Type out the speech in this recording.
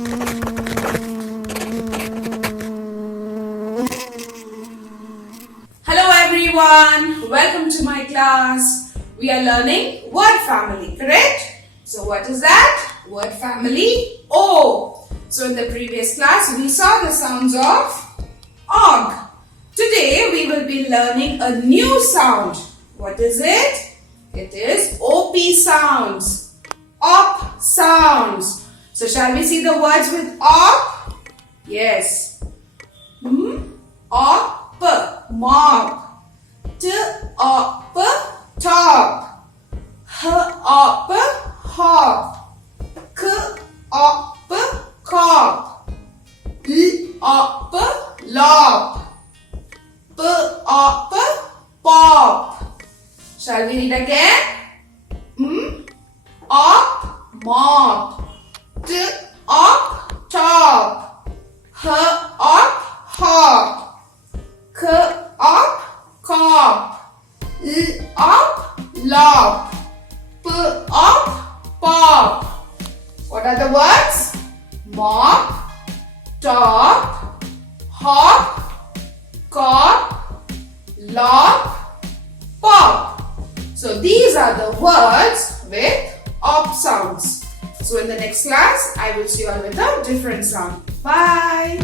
Hello everyone, welcome to my class. We are learning word family, correct? So what is that? Word family O. So in the previous class we saw the sounds of og. Today we will be learning a new sound. What is it? It is OP sounds. Op sounds. So shall we see the words with op? Yes. Op, mop. T-op, top. H-op, hop. K-op, cop. L-op, lop. P-op, pop. Shall we read again? Op, mop. T-op, top. H-op, hop. K-op, cop. L-op, lop. P-op, pop. What are the words? Mop, top, hop, cop, lop, pop. So these are the words with op sounds. So in the next class, I will see you all with a different sound. Bye.